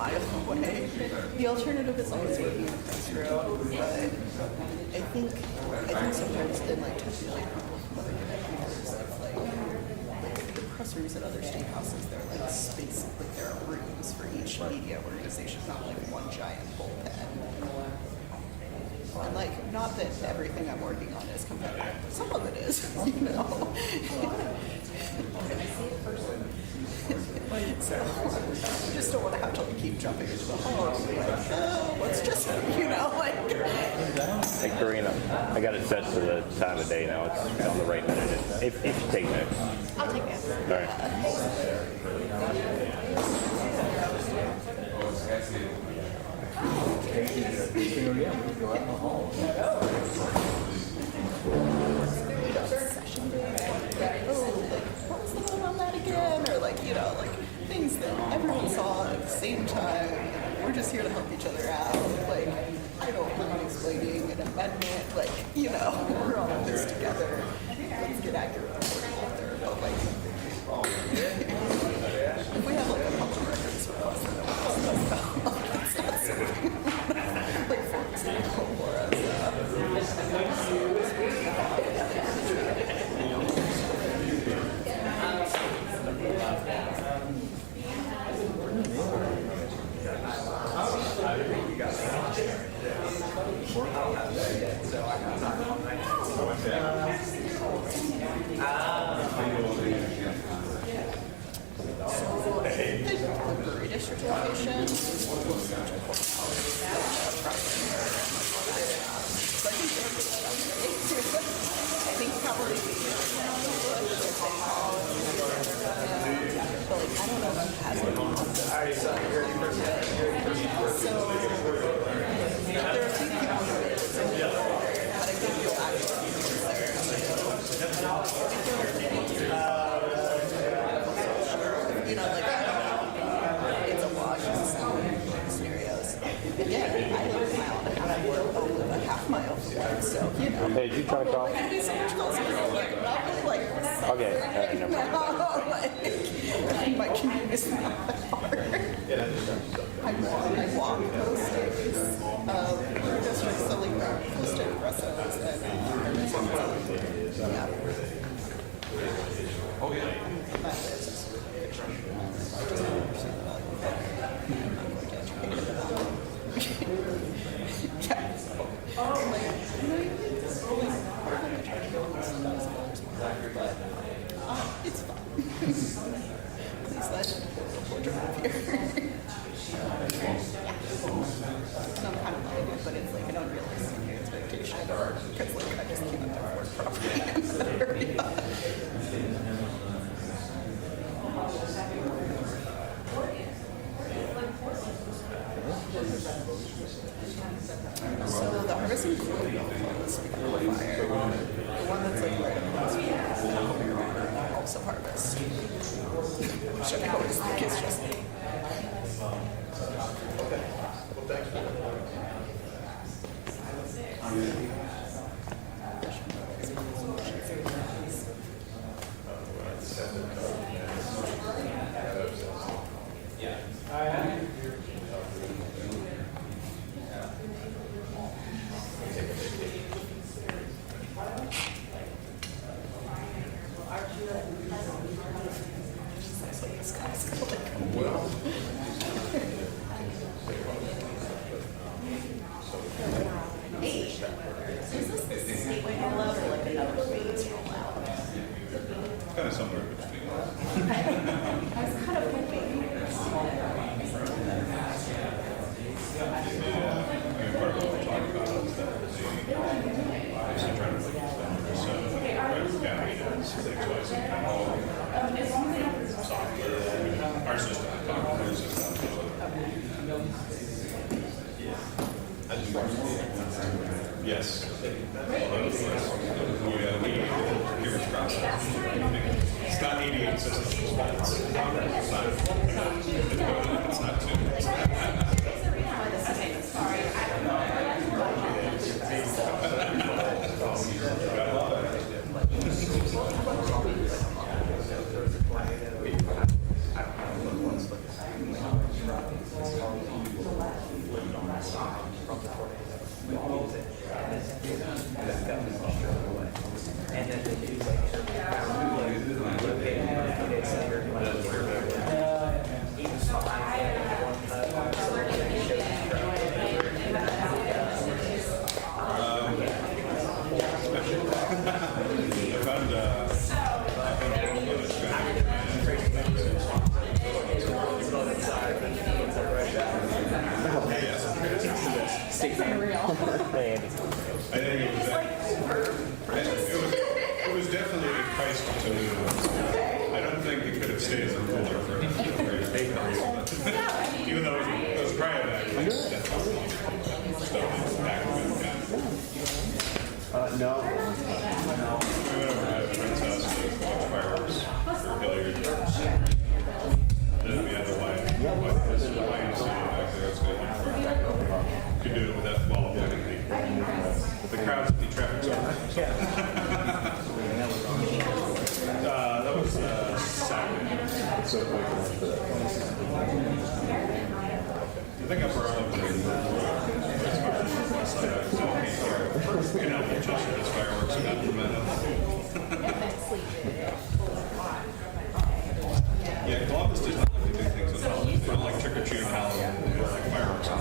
mile away. The alternative is always working on press road, but I think sometimes it might touch like the press rooms at other state houses. They're like space, like there are rooms for each media organization, not like one giant bullpen. And like, not that everything I'm working on is competitive, but some of it is, you know. So I just don't want to have to like keep jumping into the hole. Like, let's just, you know, like. Hey Karina, I got it set for the time of day now. It's on the right minute. If you take notes. I'll take notes. All right. What's the one on that again? Or like, you know, like things that everyone saw at the same time. We're just here to help each other out. Like, I don't mind explaining an amendment. Like, you know, we're all in this together. Let's get accurate reporting out there. But like, if we have like a public records request that we'll talk about, it's not something like, for example, for us. Certification. I think probably but like, I don't know if he has it. So there are a few people who is, but I think you'll actually you know, like, it's a wash in some scenarios. Again, I live a mile and a half, or a half mile from work, so, you know. Hey, did you try to call? Like, so much closer, like, not really, like, Okay, no problem. like, my commute is not that hard. I walk most days. Districts, so, like, close to Russell's and, yeah. Oh, yeah. It's fun. Please let me drive here. And I'm kind of loving it, but it's like an unrealistic expectation, or because like I just can't afford property in that area. So the artisan colonial funds before fire, the one that's like right across from also harvest, which I always think is just. Kind of somewhere between. Part of what we're talking about is that obviously trying to put these numbers so county does twice a our system yes. It's not 88 systems. It's not two. Hey, Andy. I think it was, it was definitely enticed to move. I don't think it could have stayed as a ruler for a greater reason. Even though it was prior to that, I think it's definitely stuff back No. we went over to a friend's house to watch fireworks for Hilliard. Then we had the YMCA back there. It's good. Could do it with that while avoiding the crowds at the traffic zone. That was Saturday. I think up Arlington. You know, Chester has fireworks in Sacramento. Yeah, Columbus does not like to do things with Halloween. They don't like trick or treat on Halloween. They don't like fireworks on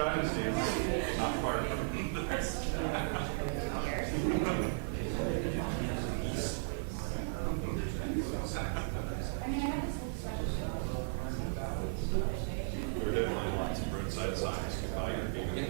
Dynasty There were definitely lots of roadside signs to buy your beer.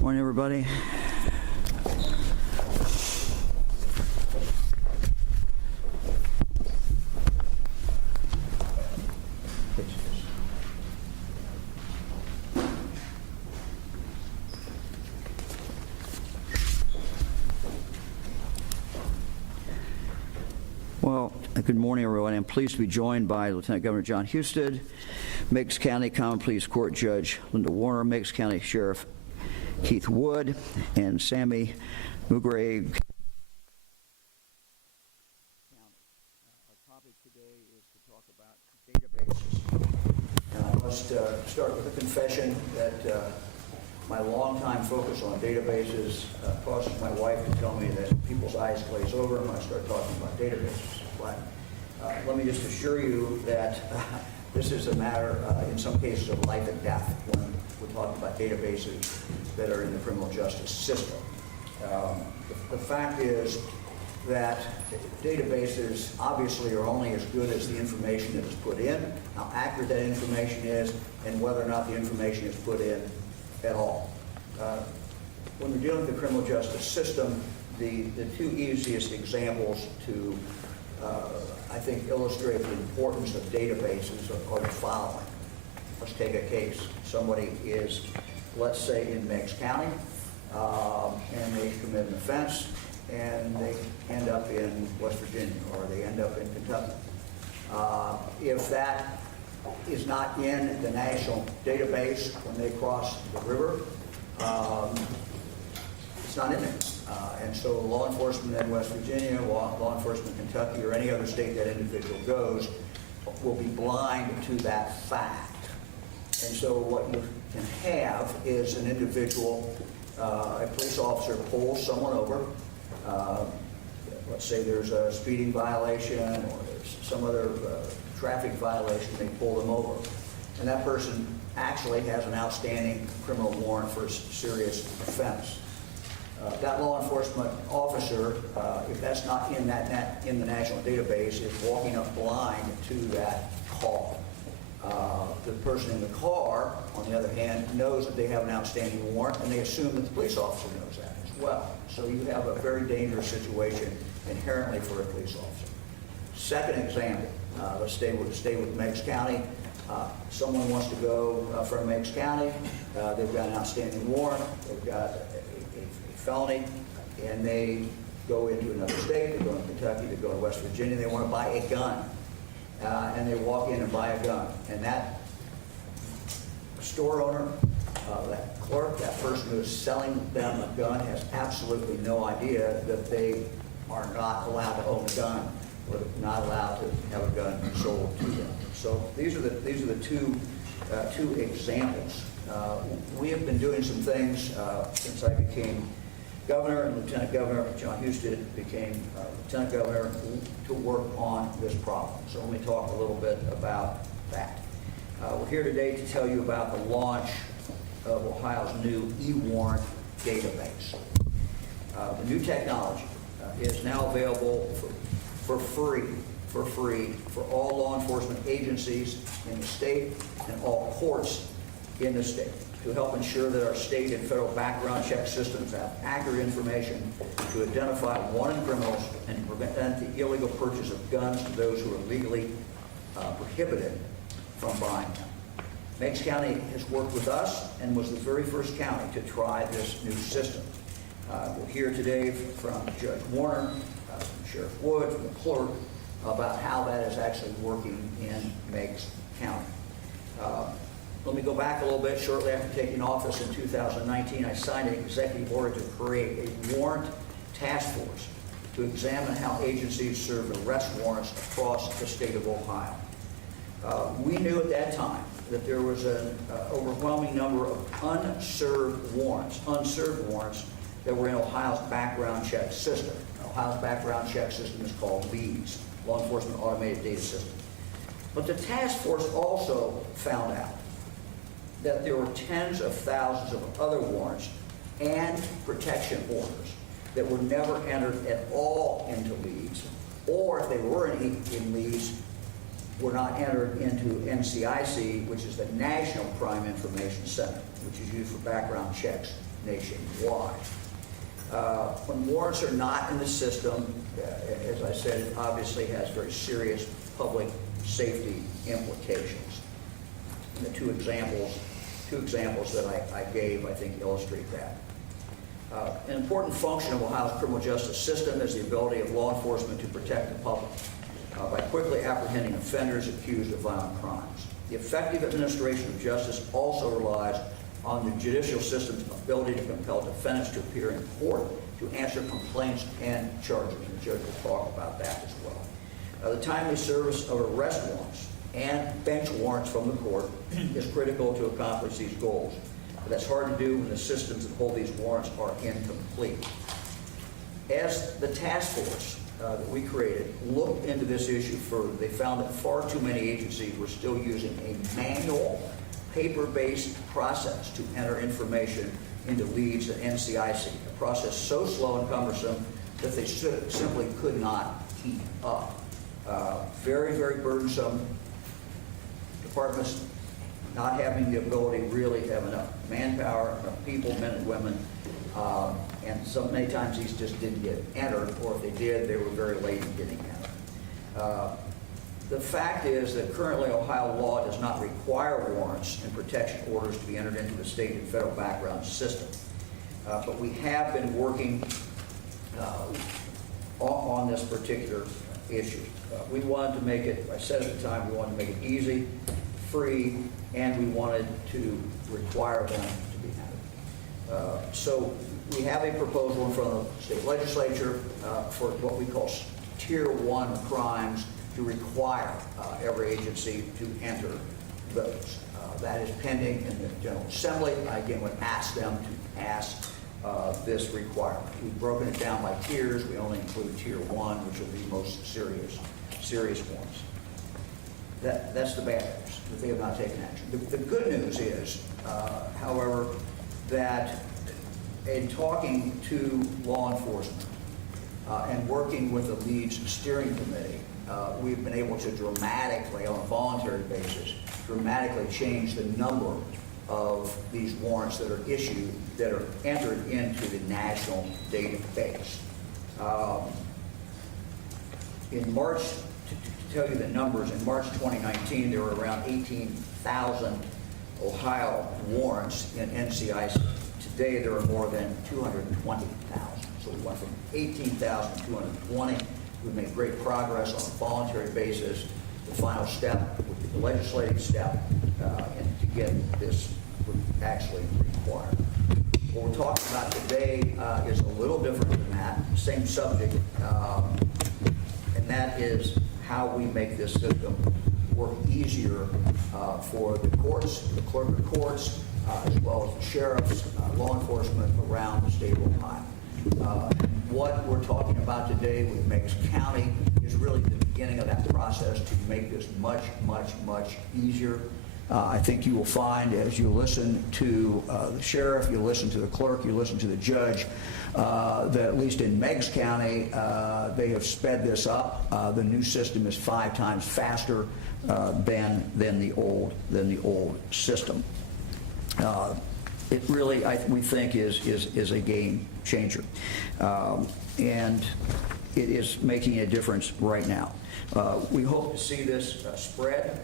Morning, everybody. Well, good morning, everyone. I'm pleased to be joined by Lieutenant Governor John Husted, Meigs County Common Pleas Court Judge Linda Warner, Meigs County Sheriff Keith Wood, and Sammy Mugrave. Our topic today is to talk about databases. And I must start with a confession that my longtime focus on databases causes my wife to tell me that people's eyes glaze over when I start talking about databases. But let me just assure you that this is a matter, in some cases, of life and death when we're talking about databases that are in the criminal justice system. The fact is that databases obviously are only as good as the information that is put in, how accurate that information is, and whether or not the information is put in at all. When we're dealing with the criminal justice system, the two easiest examples to, I think, illustrate the importance of databases are the following. Let's take a case. Somebody is, let's say, in Meigs County, and they commit an offense, and they end up in West Virginia, or they end up in Kentucky. If that is not in the national database when they cross the river. It's not in there. And so law enforcement in West Virginia, law enforcement in Kentucky, or any other state that individual goes will be blind to that fact. And so what you can have is an individual, a police officer pulls someone over. Let's say there's a speeding violation or there's some other traffic violation, they pull them over. And that person actually has an outstanding criminal warrant for a serious offense. That law enforcement officer, if that's not in the national database, is walking up blind to that car. The person in the car, on the other hand, knows that they have an outstanding warrant, and they assume that the police officer knows that as well. So you have a very dangerous situation inherently for a police officer. Second example, let's stay with Meigs County. Someone wants to go from Meigs County. They've got an outstanding warrant. They've got a felony, and they go into another state. They go to Kentucky. They go to West Virginia. They want to buy a gun, and they walk in and buy a gun. And that store owner, that clerk, that person who is selling them a gun has absolutely no idea that they are not allowed to own a gun, or not allowed to have a gun sold to them. So these are the two examples. We have been doing some things since I became governor, and Lieutenant Governor John Husted became Lieutenant Governor, to work on this problem. So let me talk a little bit about that. We're here today to tell you about the launch of Ohio's new e-warrant database. The new technology is now available for free for all law enforcement agencies in the state and all courts in the state, to help ensure that our state and federal background check systems have accurate information to identify wanted criminals and to prevent the illegal purchase of guns to those who are legally prohibited from buying them. Meigs County has worked with us and was the very first county to try this new system. We'll hear today from Judge Warner, from Sheriff Wood, from the clerk, about how that is actually working in Meigs County. Let me go back a little bit. Shortly after taking office in 2019, I signed an executive order to create a warrant task force to examine how agencies serve arrest warrants across the state of Ohio. We knew at that time that there was an overwhelming number of unserved warrants that were in Ohio's background check system. Ohio's background check system is called LEADS, Law Enforcement Automated Data System. But the task force also found out that there were tens of thousands of other warrants and protection orders that were never entered at all into LEADS, or if they were in LEADS, were not entered into NCIC, which is the National Crime Information Center, which is used for background checks nationwide. When warrants are not in the system, as I said, it obviously has very serious public safety implications. And the two examples that I gave, I think, illustrate that. An important function of Ohio's criminal justice system is the ability of law enforcement to protect the public by quickly apprehending offenders accused of violent crimes. The effective administration of justice also relies on the judicial system's ability to compel defendants to appear in court to answer complaints and charges. And the judge will talk about that as well. The timely service of arrest warrants and bench warrants from the court is critical to accomplish these goals. But that's hard to do when the systems that hold these warrants are incomplete. As the task force that we created looked into this issue further, they found that far too many agencies were still using a manual, paper-based process to enter information into LEADS and NCIC, a process so slow and cumbersome that they simply could not keep up. Very, very burdensome. Departments not having the ability really to have enough manpower, enough people, men and women, and so many times these just didn't get entered, or if they did, they were very late in getting entered. The fact is that currently Ohio law does not require warrants and protection orders to be entered into the state and federal background system. But we have been working on this particular issue. We wanted to make it, I said at the time, we wanted to make it easy free, and we wanted to require them to be entered. So we have a proposal in front of the state legislature for what we call Tier 1 crimes to require every agency to enter those. That is pending in the General Assembly. I again would ask them to pass this requirement. We've broken it down by tiers. We only include Tier 1, which are the most serious ones. That's the bad news, that they have not taken action. The good news is, however, that in talking to law enforcement and working with the LEAD's steering committee, we've been able to dramatically, on a voluntary basis, dramatically change the number of these warrants that are issued, that are entered into the national database. In March, to tell you the numbers, in March 2019, there were around 18,000 Ohio warrants in NCIC. Today, there are more than 220,000. So we went from 18,000 to 220. We've made great progress on a voluntary basis. The final step would be the legislative step, and to get this actually required. What we're talking about today is a little different than that, same subject, and that is how we make this system work easier for the courts, the clerk of courts, as well as the sheriffs, law enforcement around the state of Ohio. What we're talking about today with Meigs County is really the beginning of that process to make this much, much, much easier. I think you will find as you listen to the sheriff, you listen to the clerk, you listen to the judge, that at least in Meigs County, they have sped this up. The new system is 5 times faster than the old system. It really, we think, is a game changer, and it is making a difference right now. We hope to see this spread.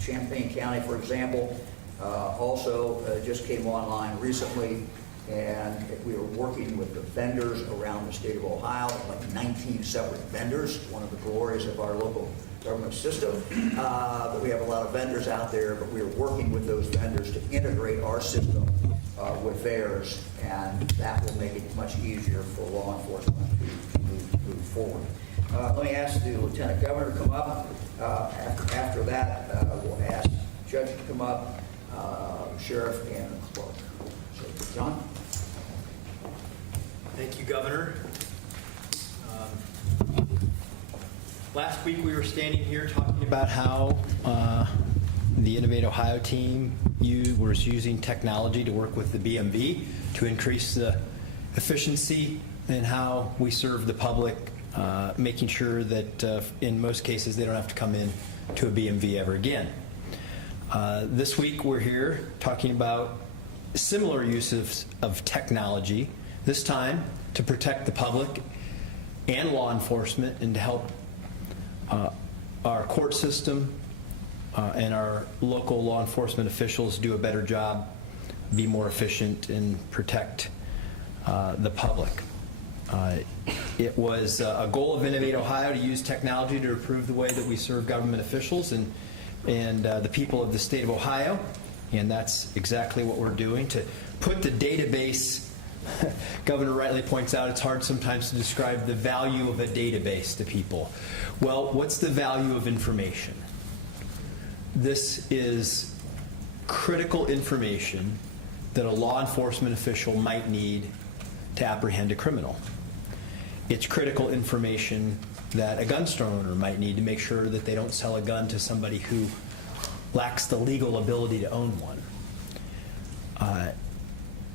Champaign County, for example, also just came online recently, and we are working with the vendors around the state of Ohio, like 19 separate vendors, one of the glories of our local government system. But we have a lot of vendors out there, but we are working with those vendors to integrate our system with theirs, and that will make it much easier for law enforcement to move forward. Let me ask the Lieutenant Governor to come up. After that, we'll ask the Judge to come up, Sheriff, and the Clerk. So, John? Thank you, Governor. Last week we were standing here talking about how the Innovate Ohio team was using technology to work with the BMV to increase the efficiency and how we serve the public, making sure that in most cases they don't have to come in to a BMV ever again. This week we're here talking about similar uses of technology, this time to protect the public and law enforcement and to help our court system and our local law enforcement officials do a better job, be more efficient, and protect the public. It was a goal of Innovate Ohio to use technology to improve the way that we serve government officials and the people of the state of Ohio, and that's exactly what we're doing. To put the database, Governor rightly points out, it's hard sometimes to describe the value of a database to people. Well, what's the value of information? This is critical information that a law enforcement official might need to apprehend a criminal. It's critical information that a gun store owner might need to make sure that they don't sell a gun to somebody who lacks the legal ability to own one.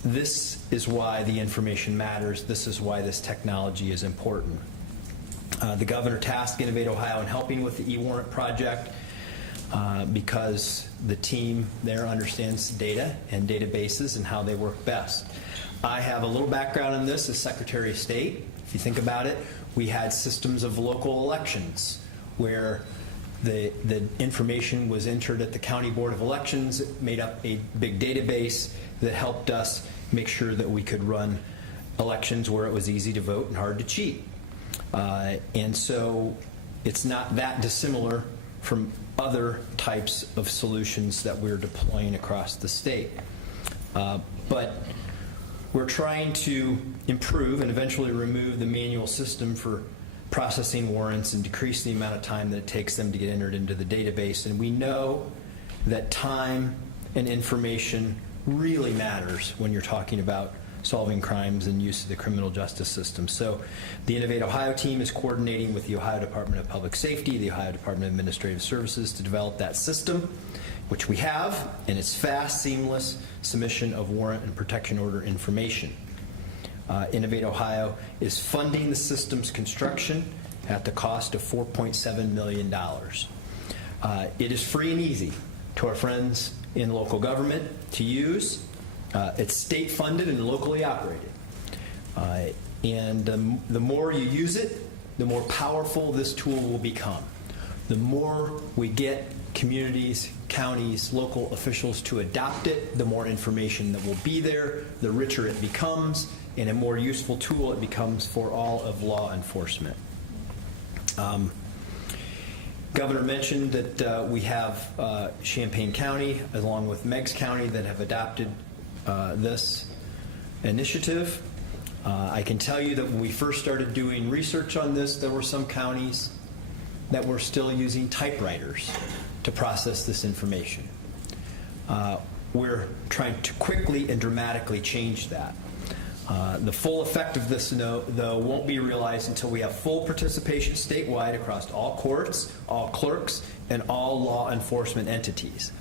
This is why the information matters. This is why this technology is important. The governor tasked Innovate Ohio in helping with the eWarrant project because the team there understands data and databases and how they work best. I have a little background in this as Secretary of State. If you think about it, we had systems of local elections where the information was entered at the County Board of Elections. It made up a big database that helped us make sure that we could run elections where it was easy to vote and hard to cheat. And so it's not that dissimilar from other types of solutions that we're deploying across the state. But we're trying to improve and eventually remove the manual system for processing warrants and decrease the amount of time that it takes them to get entered into the database. And we know that time and information really matters when you're talking about solving crimes and use of the criminal justice system. So the Innovate Ohio team is coordinating with the Ohio Department of Public Safety, the Ohio Department of Administrative Services to develop that system, which we have, and it's fast, seamless submission of warrant and protection order information. Innovate Ohio is funding the system's construction at the cost of $4.7 million. It is free and easy to our friends in local government to use. It's state funded and locally operated. And the more you use it, the more powerful this tool will become. The more we get communities, counties, local officials to adopt it, the more information that will be there, the richer it becomes, and a more useful tool it becomes for all of law enforcement. Governor mentioned that we have Champaign County along with Meigs County that have adopted this initiative. I can tell you that when we first started doing research on this, there were some counties that were still using typewriters to process this information. We're trying to quickly and dramatically change that. The full effect of this, though, won't be realized until we have full participation statewide across all courts, all clerks, and all law enforcement entities.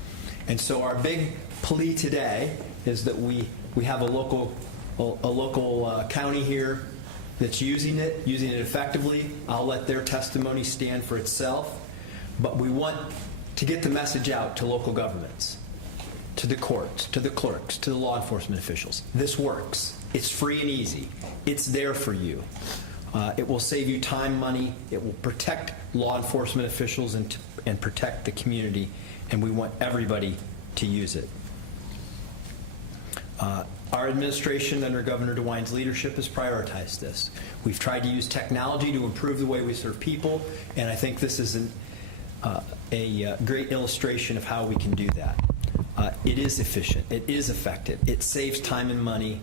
And so our big plea today is that we have a local county here that's using it effectively. I'll let their testimony stand for itself. But we want to get the message out to local governments, to the courts, to the clerks, to the law enforcement officials. This works. It's free and easy. It's there for you. It will save you time, money. It will protect law enforcement officials and protect the community. And we want everybody to use it. Our administration under Governor DeWine's leadership has prioritized this. We've tried to use technology to improve the way we serve people, and I think this is a great illustration of how we can do that. It is efficient. It is effective. It saves time and money.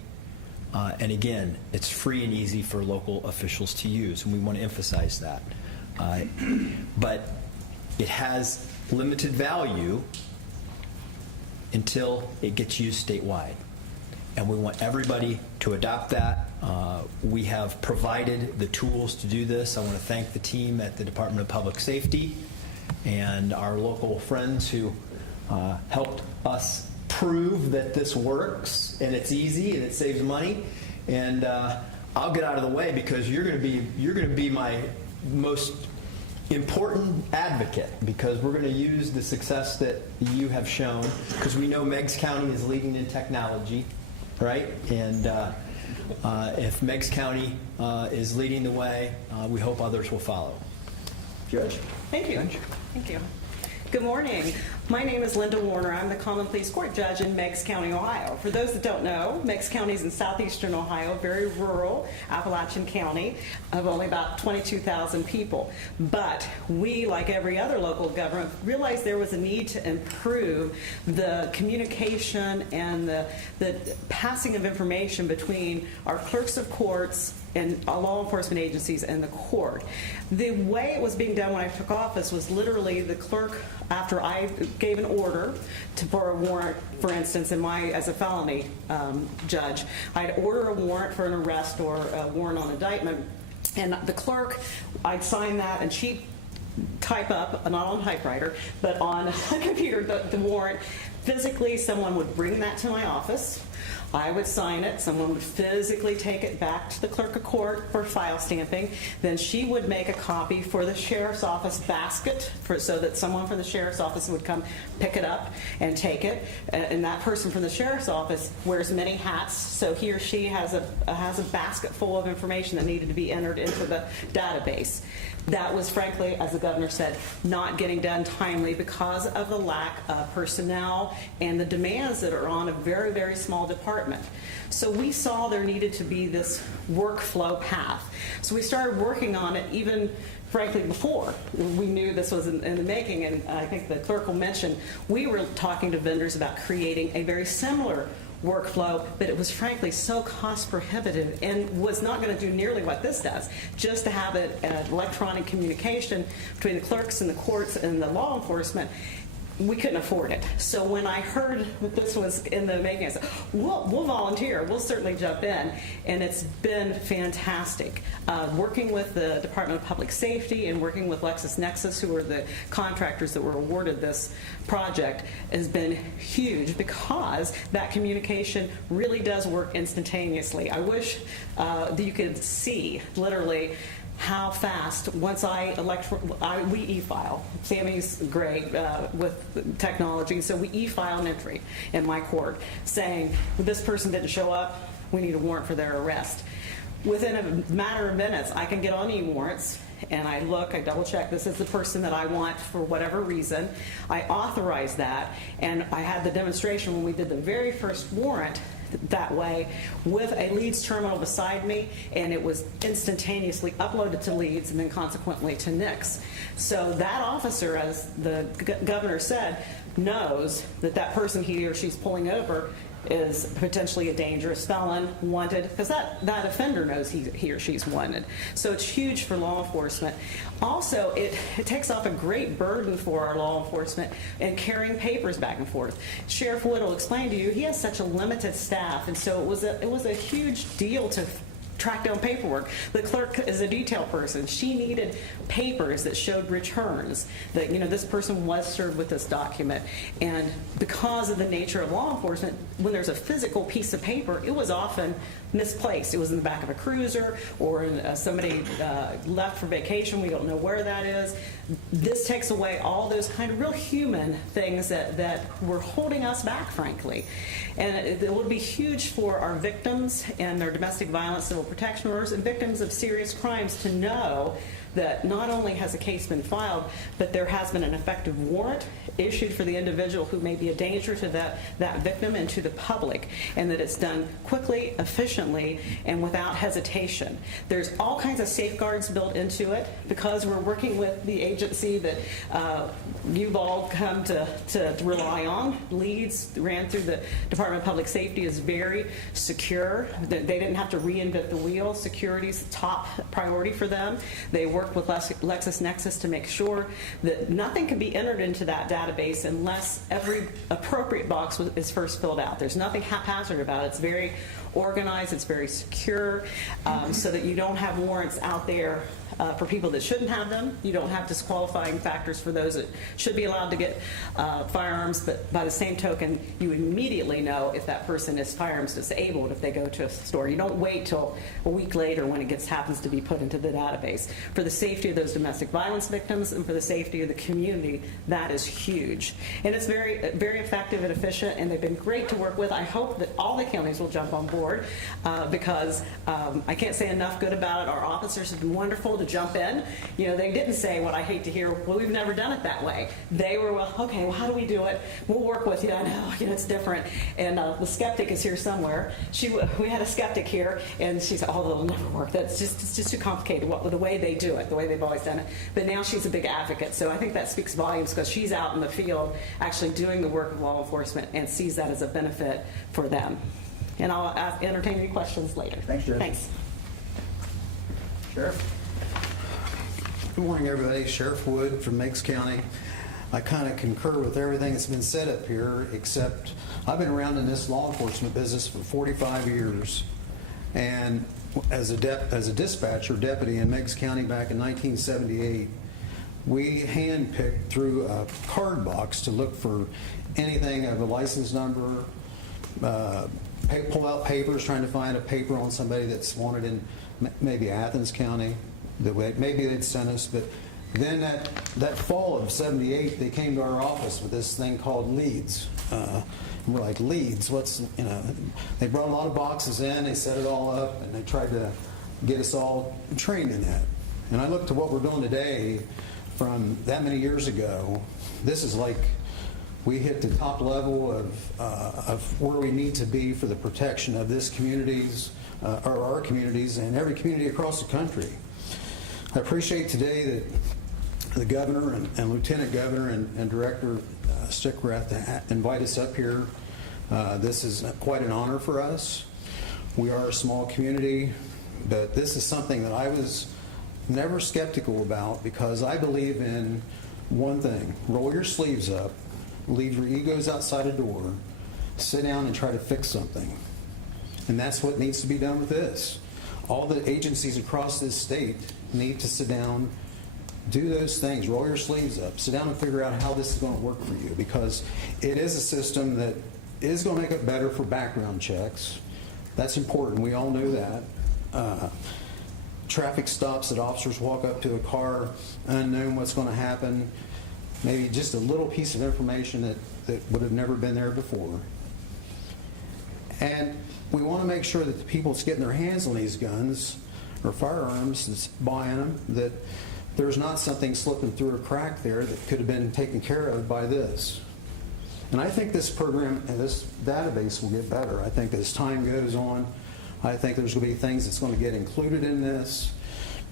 And again, it's free and easy for local officials to use, and we want to emphasize that. But it has limited value until it gets used statewide. And we want everybody to adopt that. We have provided the tools to do this. I want to thank the team at the Department of Public Safety and our local friends who helped us prove that this works and it's easy and it saves money. And I'll get out of the way because you're going to be my most important advocate, because we're going to use the success that you have shown, because we know Meigs County is leading in technology, right? And if Meigs County is leading the way, we hope others will follow. Judge. Thank you. Judge. Thank you. Good morning. My name is Linda Warner. I'm the Common Pleas Court Judge in Meigs County, Ohio. For those that don't know, Meigs County is in southeastern Ohio, very rural Appalachian County of only about 22,000 people. But we, like every other local government, realized there was a need to improve the communication and the passing of information between our clerks of courts and law enforcement agencies and the court. The way it was being done when I took office was literally the clerk, after I gave an order for a warrant, for instance, as a felony judge, I'd order a warrant for an arrest or a warrant on indictment, and the clerk, I'd sign that, and she'd type up, not on a typewriter, but on a computer, the warrant. Physically, someone would bring that to my office. I would sign it. Someone would physically take it back to the clerk of court for file stamping. Then she would make a copy for the sheriff's office basket so that someone from the sheriff's office would come pick it up and take it. And that person from the sheriff's office wears many hats, so he or she has a basket full of information that needed to be entered into the database. That was, frankly, as the governor said, not getting done timely because of the lack of personnel small and the demands that are on a very, very small department. So we saw there needed to be this workflow path. So we started working on it even, frankly, before we knew this was in the making. And I think the clerk will mention, we were talking to vendors about creating a very similar workflow, but it was frankly so cost prohibitive and was not going to do nearly what this does. Just to have an electronic communication between the clerks and the courts and the law enforcement, we couldn't afford it. So when I heard that this was in the making, I said, we'll volunteer. We'll certainly jump in. And it's been fantastic. Working with the Department of Public Safety and working with LexisNexis, who are the contractors that were awarded this project, has been huge because that communication really does work instantaneously. I wish that you could see literally how fast, once we e-file. Sammy's great with technology, so we e-file an entry in my court saying, this person didn't show up, we need a warrant for their arrest. Within a matter of minutes, I can get on eWarrants, and I look, I double check, this is the person that I want for whatever reason. I authorize that, and I had the demonstration when we did the very first warrant that way with a Leeds terminal beside me, and it was instantaneously uploaded to Leeds and then consequently to NICS. So that officer, as the governor said, knows that that person he or she's pulling over is potentially a dangerous felon, wanted, because that offender knows he or she's wanted. So it's huge for law enforcement. Also, it takes off a great burden for our law enforcement in carrying papers back and forth. Sheriff Wood will explain to you, he has such a limited staff, and so it was a huge deal to track down paperwork. The clerk is a detail person. She needed papers that showed returns, that, you know, this person was served with this document. And because of the nature of law enforcement, when there's a physical piece of paper, it was often misplaced. It was in the back of a cruiser, or somebody left for vacation. We don't know where that is. This takes away all those kind of real human things that were holding us back, frankly. And it would be huge for our victims and their domestic violence civil protection orders and victims of serious crimes to know that not only has a case been filed, but there has been an effective warrant issued for the individual who may be a danger to that victim and to the public, and that it's done quickly, efficiently, and without hesitation. There's all kinds of safeguards built into it because we're working with the agency that you've all come to rely on. Leeds ran through the Department of Public Safety is very secure. They didn't have to reinvent the wheel. Security's top priority for them. They work with LexisNexis to make sure that nothing can be entered into that database unless every appropriate box is first filled out. There's nothing haphazard about it. It's very organized, it's very secure, so that you don't have warrants out there for people that shouldn't have them. You don't have disqualifying factors for those that should be allowed to get firearms, but by the same token, you immediately know if that person is firearms disabled if they go to a store. You don't wait till a week later when it happens to be put into the database. For the safety of those domestic violence victims and for the safety of the community, that is huge. And it's very, very effective and efficient, and they've been great to work with. I hope that all the counties will jump on board because I can't say enough good about it. Our officers have been wonderful to jump in. You know, they didn't say what I hate to hear, well, we've never done it that way. They were, well, okay, well, how do we do it? We'll work with you. I know, you know, it's different. And the skeptic is here somewhere. We had a skeptic here, and she said, oh, that'll never work. It's just too complicated, the way they do it, the way they've always done it. But now she's a big advocate, so I think that speaks volumes because she's out in the field actually doing the work of law enforcement and sees that as a benefit for them. And I'll entertain any questions later. Thanks, Sheriff. Thanks. Sheriff? Good morning, everybody. Sheriff Wood from Meigs County. I kind of concur with everything that's been said up here, except I've been around in this law enforcement business for 45 years. And as a dispatcher deputy in Meigs County back in 1978, we handpicked through a card box to look for anything of a license number, pull out papers, trying to find a paper on somebody that's wanted in maybe Athens County. Maybe they'd sent us, but then that fall of '78, they came to our office with this thing called Leeds. And we're like, Leeds? What's, you know? They brought a lot of boxes in, they set it all up, and they tried to get us all trained in that. And I looked at what we're doing today from that many years ago. This is like we hit the top level of where we need to be for the protection of this communities, or our communities, and every community across the country. I appreciate today that the governor and lieutenant governor and director Stickrath invite us up here. This is quite an honor for us. We are a small community, but this is something that I was never skeptical about, because I believe in one thing: roll your sleeves up, leave your egos outside a door, sit down and try to fix something. And that's what needs to be done with this. All the agencies across this state need to sit down, do those things, roll your sleeves up, sit down and figure out how this is going to work for you, because it is a system that is going to make it better for background checks. That's important. We all know that. Traffic stops that officers walk up to a car unknown what's going to happen, maybe just a little piece of information that would have never been there before. And we want to make sure that the people that's getting their hands on these guns or firearms, that's buying them, that there's not something slipping through a crack there that could have been taken care of by this. And I think this program and this database will get better. I think as time goes on, I think there's going to be things that's going to get included in this.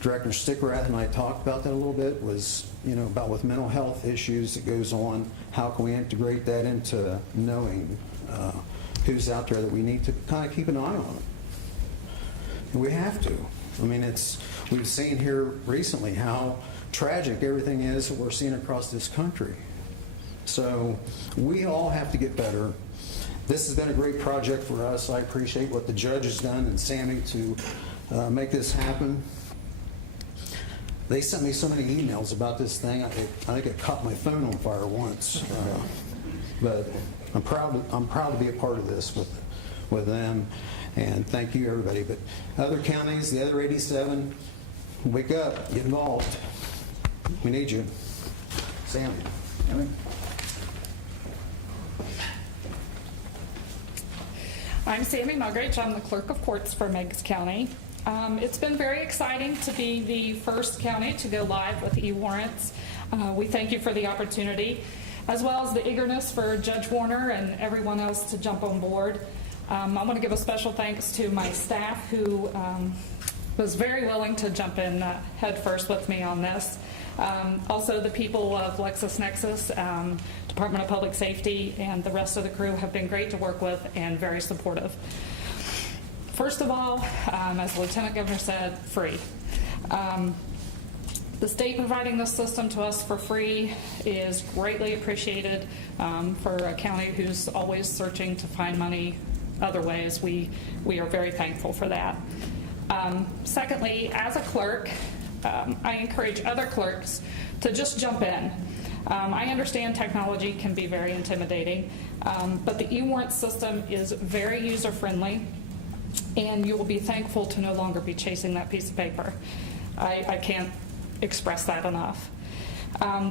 Director Stickrath and I talked about that a little bit, was, about with mental health issues that goes on, how can we integrate that into knowing who's out there that we need to kind of keep an eye on. And we have to. I mean, we've seen here recently how tragic everything is that we're seeing across this country. So we all have to get better. This has been a great project for us. I appreciate what the judge has done and Sammy to make this happen. They sent me so many emails about this thing. I think it caught my phone on fire once. But I'm proud to be a part of this with them, and thank you, everybody. But other counties, the other 87, wake up, get involved. We need you. Sammy. I'm Sammy Mugridge. I'm the Clerk of Courts for Meigs County. It's been very exciting to be the first county to go live with e-warrants. We thank you for the opportunity, as well as the eagerness for Judge Warner and everyone else to jump on board. I want to give a special thanks to my staff, who was very willing to jump in head first with me on this. Also, the people of LexisNexis, Department of Public Safety, and the rest of the crew have been great to work with and very supportive. First of all, as the Lieutenant Governor said, free. The state providing this system to us for free is greatly appreciated for a county who's always searching to find money other ways. We are very thankful for that. Secondly, as a clerk, I encourage other clerks to just jump in. I understand technology can be very intimidating, but the e-warrant system is very user-friendly, and you will be thankful to no longer be chasing that piece of paper. I can't express that enough.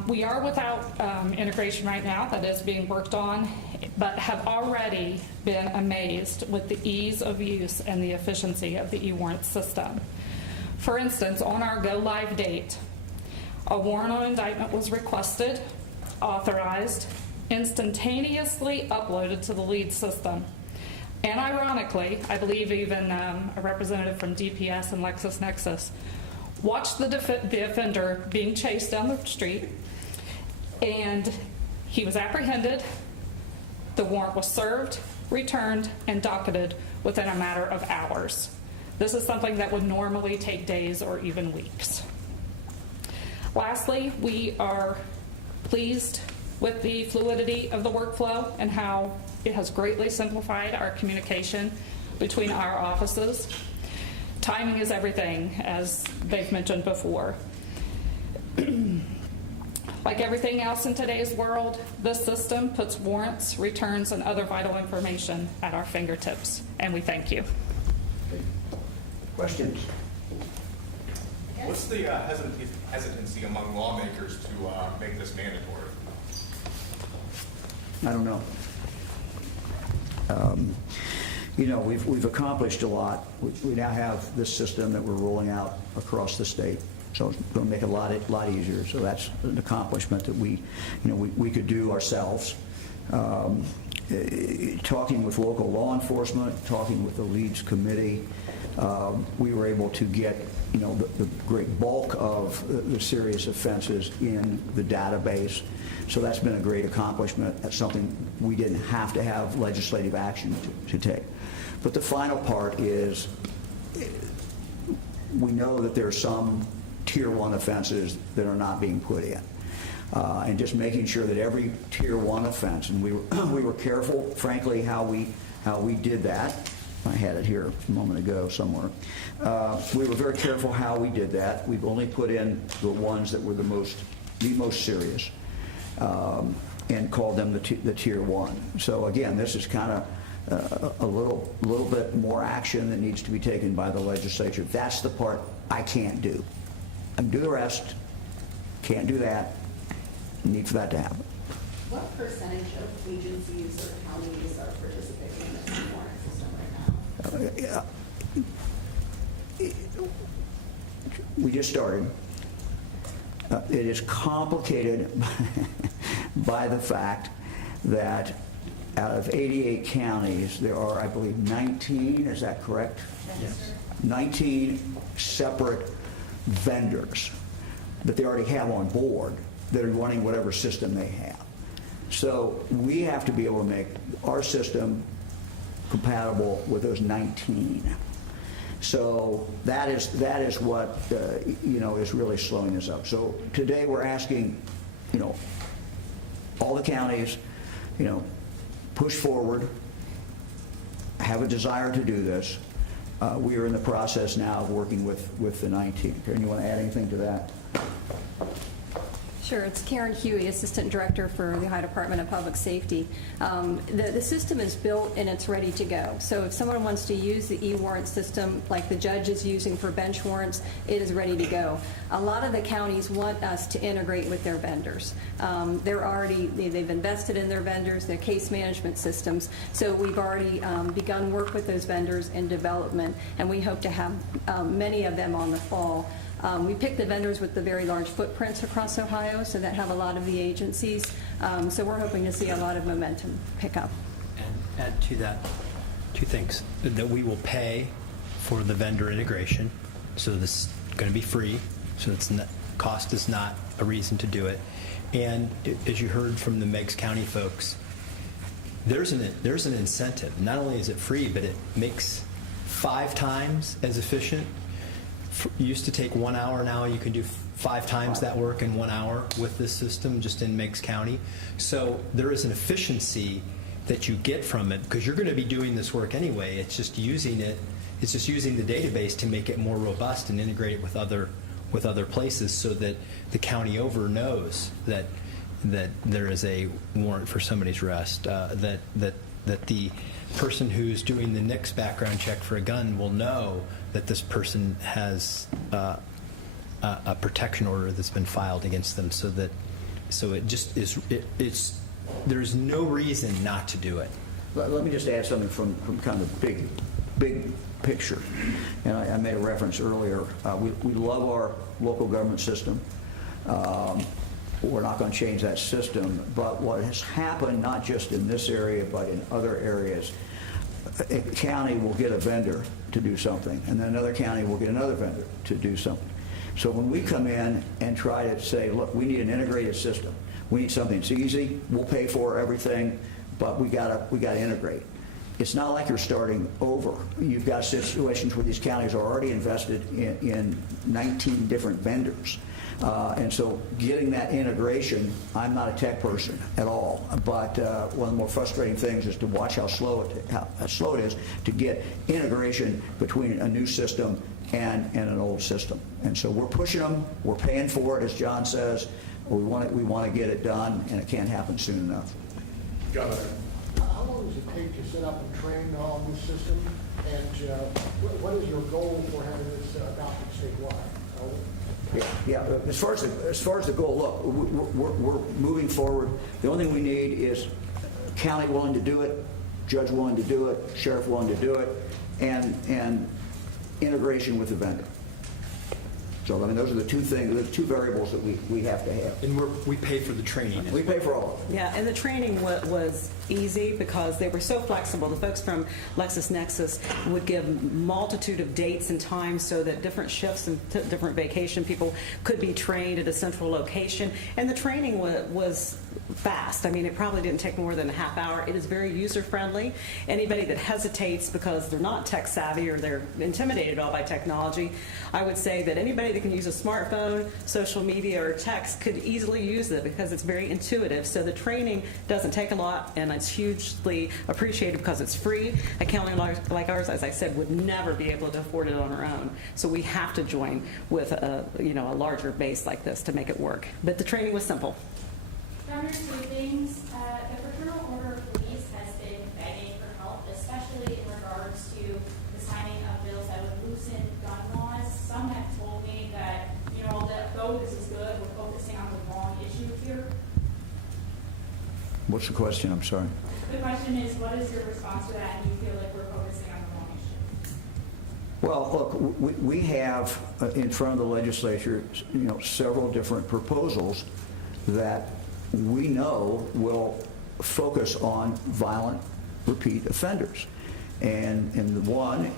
We are without integration right now. That is being worked on, but have already been amazed with the ease of use and the efficiency of the e-warrant system. For instance, on our go-live date, a warrant on indictment was requested, authorized, instantaneously uploaded to the lead system. And ironically, I believe even a representative from DPS and LexisNexis watched the offender being chased down the street, and he was apprehended. The warrant was served, returned, and docketed within a matter of hours. This is something that would normally take days or even weeks. Lastly, we are pleased with the fluidity of the workflow and how it has greatly simplified our communication between our offices. Timing is everything, as they've mentioned before. Like everything else in today's world, this system puts warrants, returns, and other vital information at our fingertips, and we thank you. Questions? What's the hesitancy among lawmakers to make this mandatory? I don't know. We've accomplished a lot. We now have this system that we're rolling out across the state, so it's going to make it a lot easier. So that's an accomplishment that we could do ourselves. talking with local law enforcement, talking with the leads committee, we were able to get, the great bulk of the serious offenses in the database. So that's been a great accomplishment. That's something we didn't have to have legislative action to take. But the final part is we know that there are some Tier 1 offenses that are not being put in. And just making sure that every Tier 1 offense, and we were careful, frankly, how we did that. I had it here a moment ago somewhere. We were very careful how we did that. We've only put in the ones that were the most serious, and called them the Tier 1. So again, this is kind of a little bit more action that needs to be taken by the legislature. That's the part I can't do. I can do the rest, can't do that. Need for that to happen. What percentage of agencies or counties are participating in the e-warrant system right now? We just started. It is complicated by the fact that out of 88 counties, there are, I believe, 19, is that correct? Yes. 19 separate vendors that they already have on board that are running whatever system they have. So we have to be able to make our system compatible with those 19. So that is what is really slowing us up. So today we're asking, all the counties, push forward, have a desire to do this. We are in the process now of working with the 19. Karen, you want to add anything to that? Sure. It's Karen Huey, Assistant Director for the Ohio Department of Public Safety. The system is built and it's ready to go. So if someone wants to use the e-warrant system like the judge is using for bench warrants, it is ready to go. A lot of the counties want us to integrate with their vendors. They've invested in their vendors, their case management systems. So we've already begun work with those vendors in development, and we hope to have many of them on the fall. We picked the vendors with the very large footprints across Ohio, so that have a lot of the agencies. So we're hoping to see a lot of momentum pick up. And add to that, two things. That we will pay for the vendor integration, so this is going to be free, so cost is not a reason to do it. And as you heard from the Meigs County folks, there's an incentive. Not only is it free, but it makes 5 times as efficient. Used to take 1 hour, now you can do 5 times that work in 1 hour with this system just in Meigs County. So there is an efficiency that you get from it because you're going to be doing this work anyway. It's just using the database to make it more robust and integrate it with other places so that the county over knows that there is a warrant for somebody's arrest, that the person who's doing the NICS background check for a gun will know that this person has a protection order that's been filed against them, so it just is. There's no reason not to do it. Let me just add something from kind of big picture, and I made a reference earlier. We love our local government system. We're not going to change that system, but what has happened, not just in this area, but in other areas, a county will get a vendor to do something, and then another county will get another vendor to do something. So when we come in and try to say, look, we need an integrated system, we need something that's easy, we'll pay for everything, but we got to integrate. It's not like you're starting over. You've got situations where these counties are already invested in 19 different vendors. And so getting that integration, I'm not a tech person at all, but one of the more frustrating things is to watch how slow it is to get integration between a new system and an old system. And so we're pushing them, we're paying for it, as John says. We want to get it done, and it can't happen soon enough. How long does it take to set up and train on this system, and what is your goal for having this adopted statewide? Yeah. As far as the goal, look, we're moving forward. The only thing we need is county willing to do it, judge willing to do it, sheriff willing to do it, and integration with the vendor. So, I mean, those are the two things, the two variables that we have to have. And we pay for the training. We pay for all of it. Yeah, and the training was easy because they were so flexible. The folks from LexisNexis would give multitude of dates and times so that different shifts and different vacation people could be trained at a central location. And the training was fast. I mean, it probably didn't take more than a half hour. It is very user-friendly. Anybody that hesitates because they're not tech savvy or they're intimidated all by technology, I would say that anybody that can use a smartphone, social media, or text could easily use it because it's very intuitive. So the training doesn't take a lot, and it's hugely appreciated because it's free. A county like ours, as I said, would never be able to afford it on our own. So we have to join with a larger base like this to make it work. But the training was simple. Governor, two things. The Fraternal Order of Police has been begging for help, especially in regards to the signing of bills that would loosen gun laws. Some have told me that, though this is good, we're focusing on the wrong issue here. What's the question? I'm sorry. The question is, what is your response to that, and do you feel like we're focusing on the wrong issue? Well, look, we have in front of the legislature, several different proposals that we know will focus on violent repeat offenders. And the one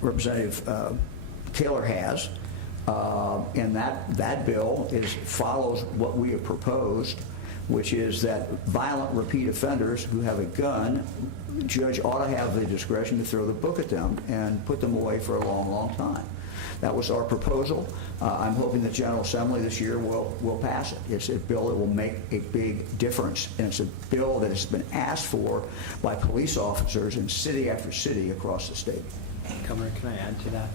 Representative Taylor has, and that bill follows what we have proposed, which is that violent repeat offenders who have a gun, the judge ought to have the discretion to throw the book at them and put them away for a long, long time. That was our proposal. I'm hoping the General Assembly this year will pass it. It's a bill that will make a big difference, and it's a bill that has been asked for by police officers in city after city across the state. Governor, can I add to that?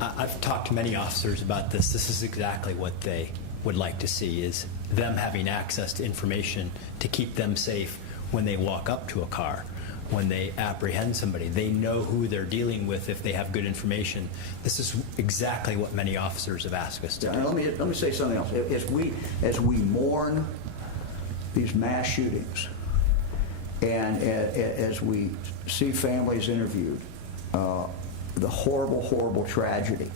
I've talked to many officers about this. This is exactly what they would like to see, is them having access to information to keep them safe when they walk up to a car. When they apprehend somebody, they know who they're dealing with if they have good information. This is exactly what many officers have asked us to do. Let me say something else. As we mourn these mass shootings, and as we see families interviewed, the horrible, horrible tragedy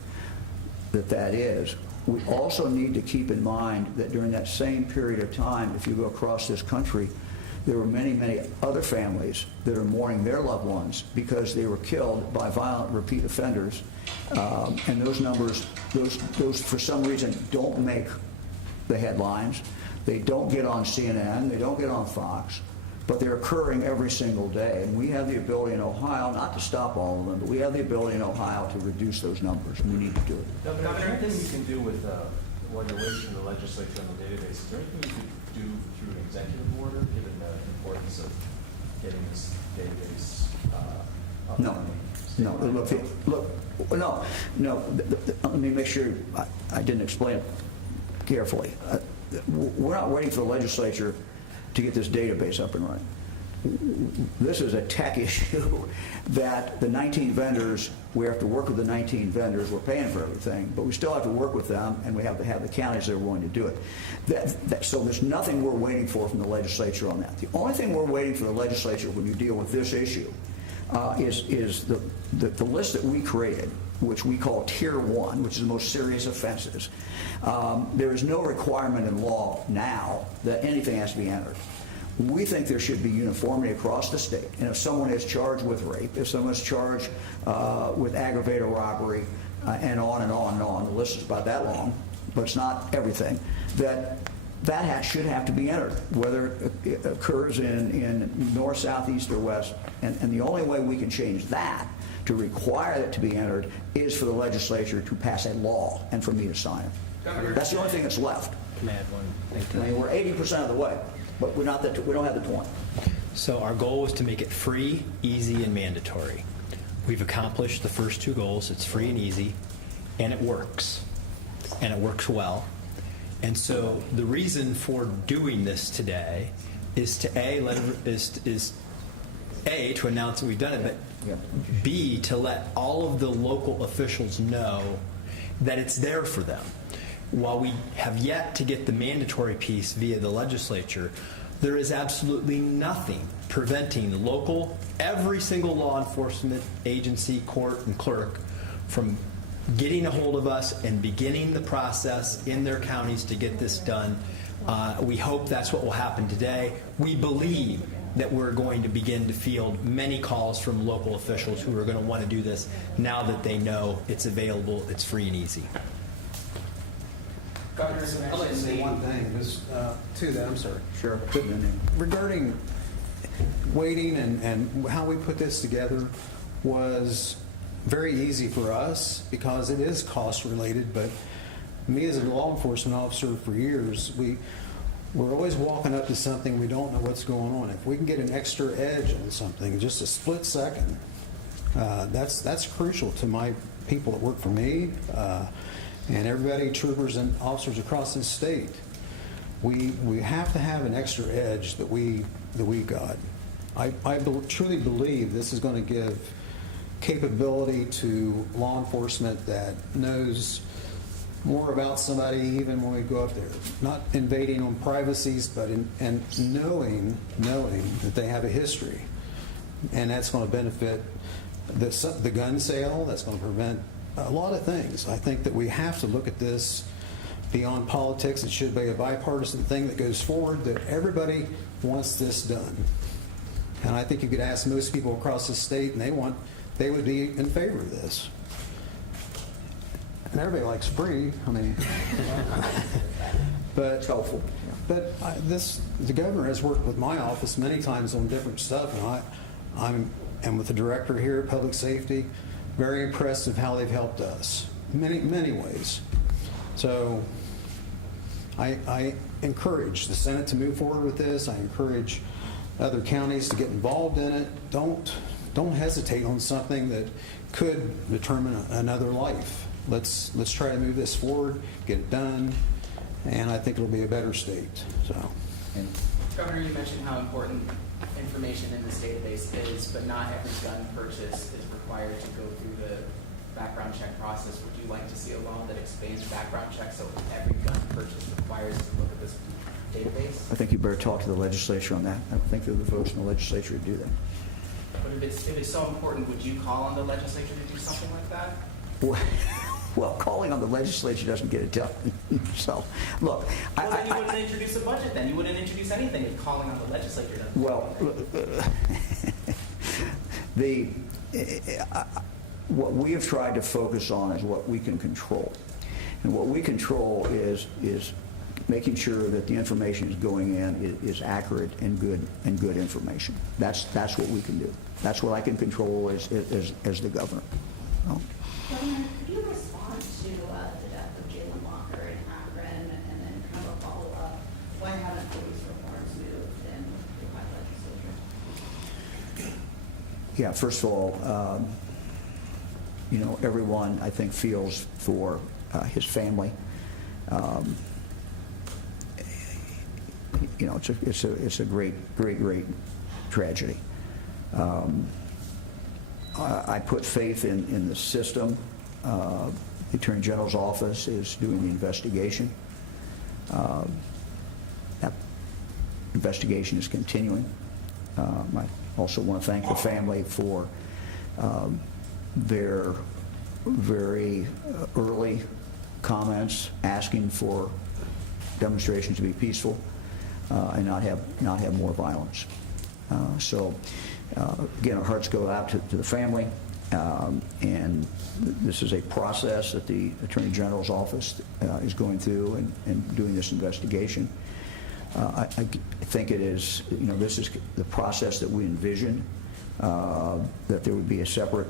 that is, we also need to keep in mind that during that same period of time, if you go across this country, there were many, many other families that are mourning their loved ones because they were killed by violent repeat offenders. And those numbers, those for some reason don't make the headlines. They don't get on CNN. They don't get on Fox. But they're occurring every single day. And we have the ability in Ohio, not to stop all of them, but we have the ability in Ohio to reduce those numbers, and we need to do it. Governor, is there anything you can do with what you're waiting from the legislature on the database? Is there anything you could do through an executive order, given the importance of getting this database up? No. Let me make sure I didn't explain it carefully. We're not waiting for the legislature to get this database up and running. This is a tech issue that the 19 vendors, we have to work with the 19 vendors. We're paying for everything, but we still have to work with them, and we have to have the counties that are willing to do it. So there's nothing we're waiting for from the legislature on that. The only thing we're waiting for the legislature when you deal with this issue is the list that we created, which we call Tier 1, which is the most serious offenses. There is no requirement in law now that anything has to be entered. We think there should be uniformity across the state. And if someone is charged with rape, if someone is charged with aggravated robbery, and on and on and on, the list is about that long, but it's not everything, that should have to be entered, whether it occurs in north, south, east, or west. And the only way we can change that to require it to be entered is for the legislature to pass a law and for me to sign it. Governor, that's the only thing that's left. Can I add one thing to that? I mean, we're 80% of the way, but we don't have the 20. So our goal was to make it free, easy, and mandatory. We've accomplished the first two goals. It's free and easy, and it works. And it works well. And so the reason for doing this today is to to announce that we've done it, but B, to let all of the local officials know that it's there for them. While we have yet to get the mandatory piece via the legislature, there is absolutely nothing preventing every single law enforcement agency, court, and clerk from getting a hold of us and beginning the process in their counties to get this done. We hope that's what will happen today. We believe that we're going to begin to field many calls from local officials who are going to want to do this now that they know it's available, it's free and easy. Governor, I'd like to say one thing, just to that, I'm sorry. Sure. Regarding waiting and how we put this together was very easy for us because it is cost related, but me as a law enforcement officer for years, we're always walking up to something, we don't know what's going on. If we can get an extra edge on something, just a split second, that's crucial to my people that work for me and everybody, troopers and officers across this state. We have to have an extra edge that we got. I truly believe this is going to give capability to law enforcement that knows more about somebody even when we go up there. Not invading on privacies, but and knowing that they have a history. And that's going to benefit the gun sale, that's going to prevent a lot of things. I think that we have to look at this beyond politics. It should be a bipartisan thing that goes forward, that everybody wants this done. And I think you could ask most people across the state, and they would be in favor of this. And everybody likes free. I mean, but It's helpful. But the governor has worked with my office many times on different stuff, and I'm with the director here at Public Safety, very impressed of how they've helped us, many ways. So I encourage the Senate to move forward with this. I encourage other counties to get involved in it. Don't hesitate on something that could determine another life. Let's try to move this forward, get it done, and I think it'll be a better state. So, Governor, you mentioned how important information in this database is, but not every gun purchase is required to go through the background check process. Would you like to see a law that expands background checks so every gun purchase requires to look at this database? I think you better talk to the legislature on that. I don't think they're the folks in the legislature to do that. But if it's so important, would you call on the legislature to do something like that? Well, calling on the legislature doesn't get it done. So, look. Well, then you wouldn't introduce a budget then. You wouldn't introduce anything if calling on the legislature doesn't. Well, what we have tried to focus on is what we can control. And what we control is making sure that the information is going in is accurate and good information. That's what we can do. That's what I can control as the governor. Oh. Governor, could you respond to the death of Jalen Walker in Akron, and then kind of a follow-up? Why haven't police reforms moved in the Ohio legislature? Yeah, first of all, everyone, I think, feels for his family. It's a great tragedy. I put faith in the system. The Attorney General's office is doing the investigation. That investigation is continuing. I also want to thank the family for their very early comments asking for demonstrations to be peaceful and not have more violence. Again, our hearts go out to the family, and this is a process that the Attorney General's office is going through and doing this investigation. I think it is, this is the process that we envision, that there would be a separate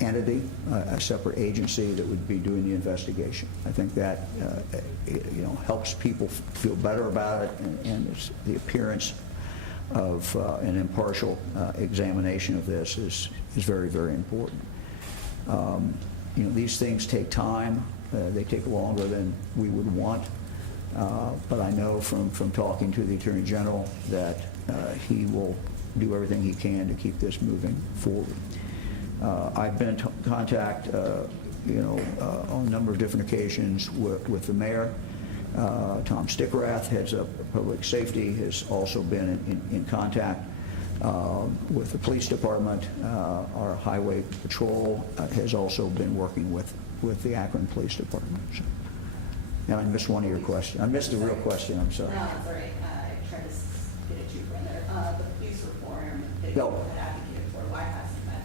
entity, a separate agency that would be doing the investigation. I think that helps people feel better about it, and it's the appearance of an impartial examination of this is very, very important. These things take time. They take longer than we would want. But I know from talking to the Attorney General that he will do everything he can to keep this moving forward. I've been in contact, on a number of different occasions with the mayor. Tom Stickerath, heads up public safety, has also been in contact with the police department. Our highway patrol has also been working with with the Akron Police Department. So, and I missed one of your questions. I missed the real question. I'm sorry. No, that's all right. I tried to get it cheaper in there. The police reform that No. you had advocated for, why hasn't that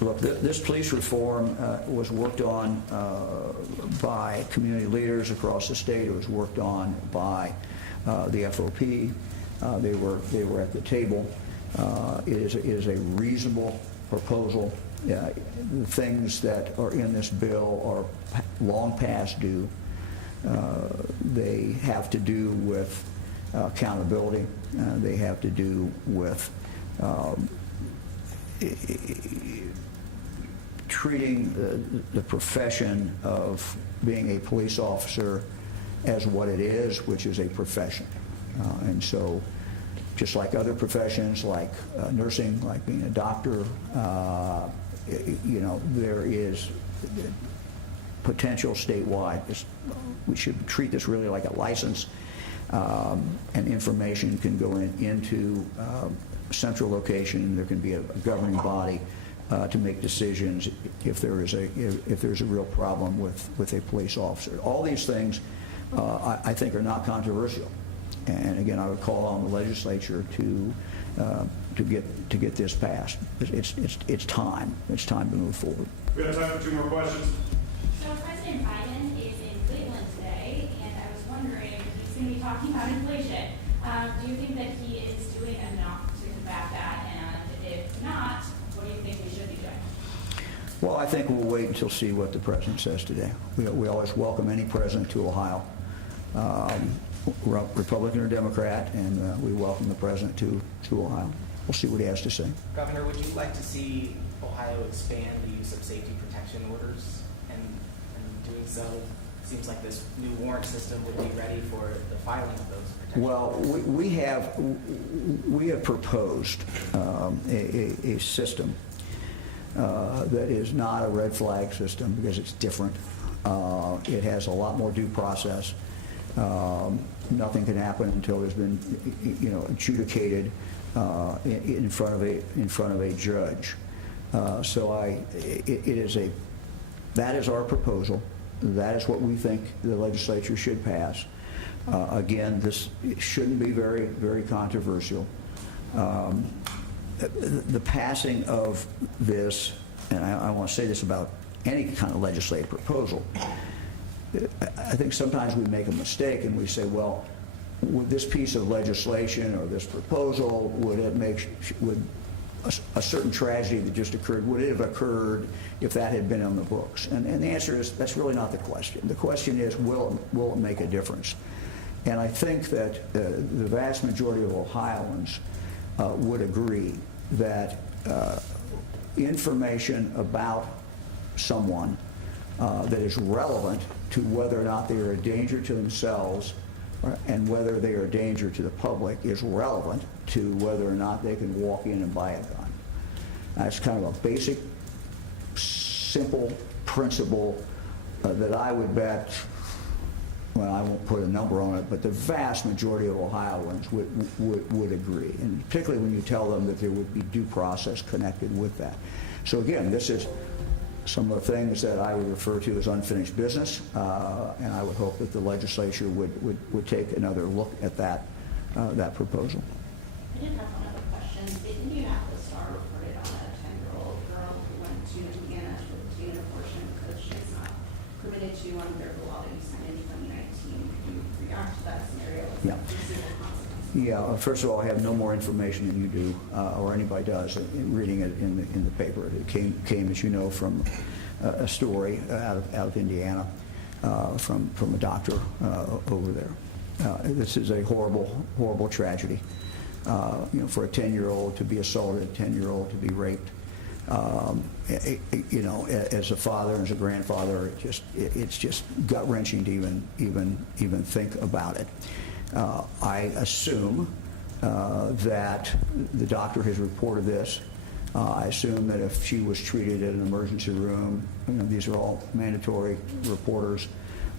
been Look, this police reform was worked on by community leaders across the state. It was worked on by the FOP. They were at the table. It is a reasonable proposal. The things that are in this bill are long past due. They have to do with accountability. They have to do with treating the profession of being a police officer as what it is, which is a profession. And so, just like other professions, like nursing, like being a doctor, there is potential statewide. We should treat this really like a license, and information can go into a central location. There can be a governing body to make decisions if there's a real problem with a police officer. All these things, I think, are not controversial. And again, I would call on the legislature to get this passed. It's time. It's time to move forward. We have time for 2 more questions. So President Biden is in Cleveland today, and I was wondering, he's going to be talking about inflation. Do you think that he is doing enough to combat that? And if not, what do you think we should be doing? Well, I think we'll wait until see what the president says today. We always welcome any president to Ohio, Republican or Democrat, and we welcome the president to Ohio. We'll see what he has to say. Governor, would you like to see Ohio expand the use of safety protection orders? And doing so, it seems like this new warrant system would be ready for the filing of those protections. Well, we have proposed a system that is not a red flag system because it's different. It has a lot more due process. Nothing can happen until there's been, adjudicated in front of a judge. That is our proposal. That is what we think the legislature should pass. Again, this shouldn't be very, very controversial. The passing of this, and I want to say this about any kind of legislative proposal, I think sometimes we make a mistake and we say, well, would this piece of legislation or this proposal, would a certain tragedy that just occurred, would it have occurred if that had been on the books? And the answer is, that's really not the question. The question is, will it make a difference? And I think that the vast majority of Ohioans would agree that information about someone that is relevant to whether or not they are a danger to themselves and whether they are a danger to the public is relevant to whether or not they can walk in and buy a gun. That's kind of a basic, simple principle that I would bet, well, I won't put a number on it, but the vast majority of Ohioans would agree, and particularly when you tell them that there would be due process connected with that. So again, this is some of the things that I would refer to as unfinished business, and I would hope that the legislature would take another look at that proposal. I did have one other question. The Indianapolis Star reported on a 10-year-old girl who went to Indiana to obtain an abortion because she's not permitted to under the law that you signed in 2019. Can you react to that scenario? Yeah. Yeah, first of all, I have no more information than you do, or anybody does, in reading it in the paper. It came, as you know, from a story out of Indiana, from a doctor over there. This is a horrible, horrible tragedy. For a 10-year-old to be assaulted, a 10-year-old to be raped. As a father and as a grandfather, it's just gut-wrenching to even think about it. I assume that the doctor has reported this. I assume that if she was treated in an emergency room, these are all mandatory reporters,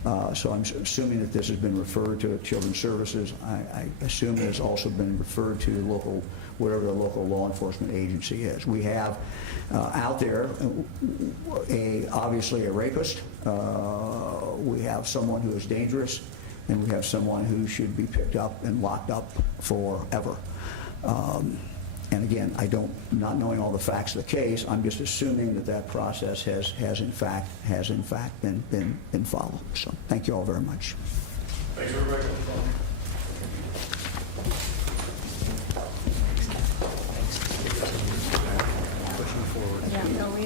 So I'm assuming that this has been referred to Children's Services. I assume it has also been referred to local, whatever the local law enforcement agency is. We have out there obviously a rapist. We have someone who is dangerous, and we have someone who should be picked up and locked up forever. And again, not knowing all the facts of the case, I'm just assuming that process has in fact been followed. So thank you all very much. Thanks, everybody. Yeah, no, we